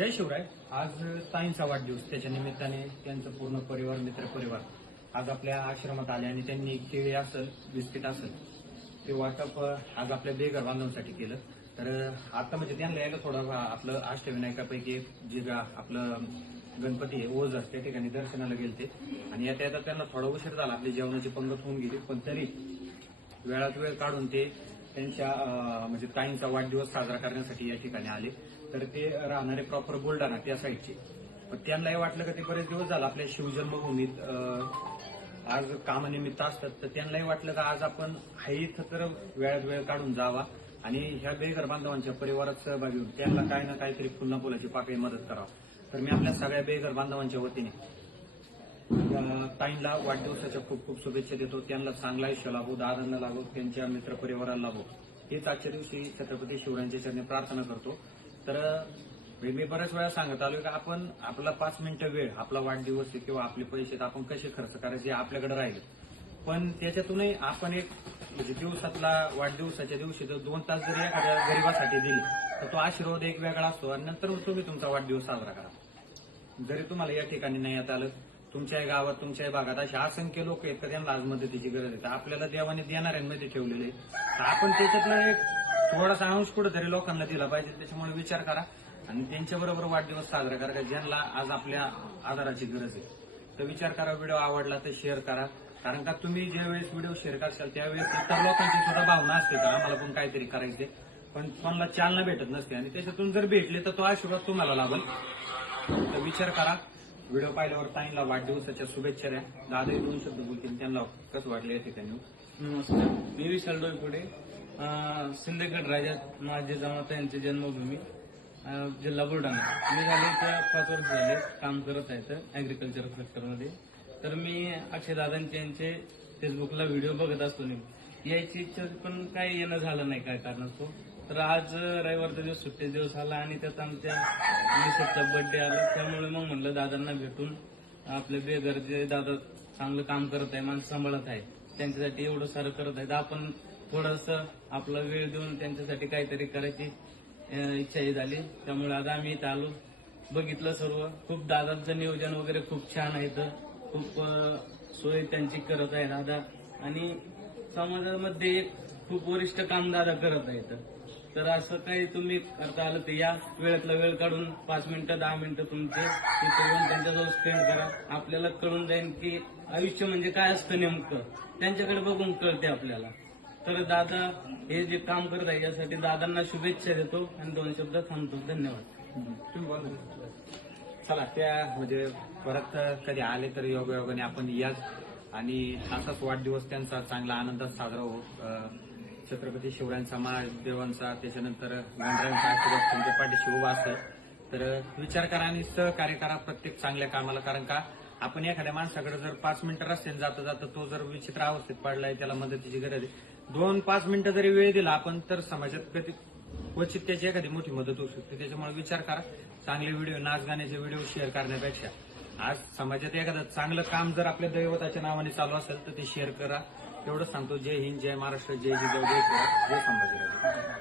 जय शिवराय. आज ताईंचा वाढदिवस. त्याच्या निमित्ताने त्यांचं पूर्ण परिवार मित्र परिवार आज आपल्या आश्रमात आले आणि त्यांनी केळी असेल बिस्किट असेल ते वाटप आज आपल्या बेघर बांधवांसाठी केलं. तर आता म्हणजे त्यांना यायला थोडं आपलं अष्टविनायकापैकी एक जे आपलं गणपती आहे ओझर त्या ठिकाणी दर्शनाला गेलते. आणि येता येता त्यांना थोडा उशीर झाला. आपली जेवणाची पंगत होऊन गेली. पण तरी वेळात वेळ काढून ते त्यांच्या म्हणजे ताईंचा वाढदिवस साजरा करण्यासाठी या ठिकाणी आले. तर ते राहणारे प्रॉपर बुलढाणा त्या साईडचे पण त्यांनाही वाटलं का ते बरेच दिवस झाला आपल्या शिवजन्मभूमीत आज कामानिमित्त असतात. तर त्यांनाही वाटलं का आज आपण हा इथं तर वेळात वेळ काढून जावा. आणि ह्या बेघर बांधवांच्या परिवारात सहभागी होऊन त्यांना काही ना काहीतरी पुन्हा फुलाची पाकळी मदत करावं. तर मी आपल्या सगळ्या बेघर बांधवांच्या वतीने ताईंना वाढदिवसाच्या खूप खूप शुभेच्छा देतो. त्यांना चांगला आयुष्य लाभो दादांना लागो त्यांच्या मित्रपरिवाराला लाभो. हेच आजच्या दिवशी छत्रपती शिवरायांच्या चरणी प्रार्थना करतो. तर मी बऱ्याच वेळा सांगत आलो की आपण आपला पाच मिनिटं वेळ आपला वाढदिवस किंवा आपले पैसे आपण कसे खर्च करायचे आपल्याकडे राहिले. पण त्याच्यातूनही आपण एक म्हणजे दिवसातला वाढदिवसाच्या दिवशी जर दोन तास जरी एखाद्या गरिबासाठी दिली तर तो आशीर्वाद एक वेगळा असतो आणि नंतर तुम्ही तुमचा वाढदिवस साजरा करा. जरी तुम्हाला या ठिकाणी नाही येत आलं तुमच्या गावात तुमच्या भागात असे असंख्य लोक आहेत तर त्यांना आज मदतीची गरज आहे? तर आपल्याला देवाने देणाऱ्यांमध्ये ठेवलेले आहे. तर आपण त्याच्यातला एक थोडासा अंश कुठेतरी लोकांना दिला पाहिजे. त्याच्यामुळे विचार करा आणि त्यांच्याबरोबर वाढदिवस साजरा करा का ज्यांना आज आपल्या आधाराची गरज आहे. तर विचार करा व्हिडिओ आवडला तर शेअर करा. कारण का तुम्ही ज्यावेळेस व्हिडिओ शेअर करशाल त्यावेळेस इतर लोकांची सुद्धा भावना असते का? आम्हाला पण काहीतरी करायचे पण कोणाला चालना भेटत नसते. आणि त्याच्यातून जर भेटले तर तो आशीर्वाद तुम्हाला लागल. तर विचार करा. व्हिडिओ पाहिल्यावर ताईंना वाढदिवसाच्या शुभेच्छा द्या. दादा दोन शब्द बोलतील. त्यांना कसं वाटले या ठिकाणी? नमस्कार. मी विशाल डोईपुडे. सिंदगड राजा माझे जमाता यांची जन्मभूमी. जिल्हा बुलढाणा. मी झाले त्या पाच वर्ष झाले काम करत आहे तर ऍग्रिकल्चर सेक्टरमध्ये तर मी अक्षय दादांचे यांचे फेसबुकला व्हिडिओ बघत असतो नेहमी यायची इच्छा पण काही येणं झालं नाही काय कारणास्तव तर आज रविवारचा दिवस सुट्टी दिवस आला आणि त्यात आमच्या मिसेसचा बर्थडे आला. त्यामुळे मग म्हणलं दादांना भेटून आपले बेघर जे दादा चांगलं काम करत आहे माणसं सांभाळत आहे त्यांच्यासाठी एवढं सारं करत आहे आपण थोडस आपला वेळ देऊन त्यांच्यासाठी काहीतरी करायची इच्छाही झाली. त्यामुळे आज आम्ही इथं आलो. बघितलं सर्व. खूप दादांचं नियोजन वगैरे खूप छान आहे इथं. खूप सोय त्यांची करत आहे दादा. आणि समाजामध्ये एक खूप वरिष्ठ काम दादा करत आहे इथं. तर असं काही तुम्ही करता आलं तर या वेळेतला वेळ काढून पाच मिनिटं दहा मिनिटं तुमचे तिथे येऊन त्यांच्याजवळ स्पेंड करा. आपल्याला कळून जाईल की आयुष्य म्हणजे काय असतं नेमकं? त्यांच्याकडे बघून कळते आपल्याला. तर दादा हे जे काम करत आहे यासाठी दादांना शुभेच्छा देतो आणि दोन शब्द थांबतो. धन्यवाद. तुम्ही चला त्या म्हणजे परत कधी आले तर योगायोगाने आपण याच आणि असाच वाढदिवस त्यांचा चांगला आनंदात साजरा हो छत्रपती शिवरायांचा महादेवांचा त्याच्यानंतर गांधरांचा आशीर्वाद तुमच्या पाठीशी उभा असेल. तर विचार करा आणि सहकार्य करा प्रत्येक चांगल्या कामाला कारण का आपण एखाद्या माणसाकडे जर पाच मिनिटं रस्त्याने जाता जाता तो जर विचित्र अवस्थेत पडलाय त्याला मदतीची गरज आहे. दोन पाच मिनिटं जरी वेळ दिला आपण तर समाजात कधी क्वचित त्याची एखादी मोठी मदत होऊ शकते. त्याच्यामुळे विचार करा. चांगले व्हिडिओ नाच गाण्याचे व्हिडिओ शेअर करण्यापेक्षा. आज समाजात एखादं चांगलं काम जर आपल्या दैवताच्या नावाने चालू असेल तर ते शेअर करा. एवढंच सांगतो. जय हिंद जय महाराष्ट्र जय जिजाऊ जय शिवराय, जय संभाजीराजे.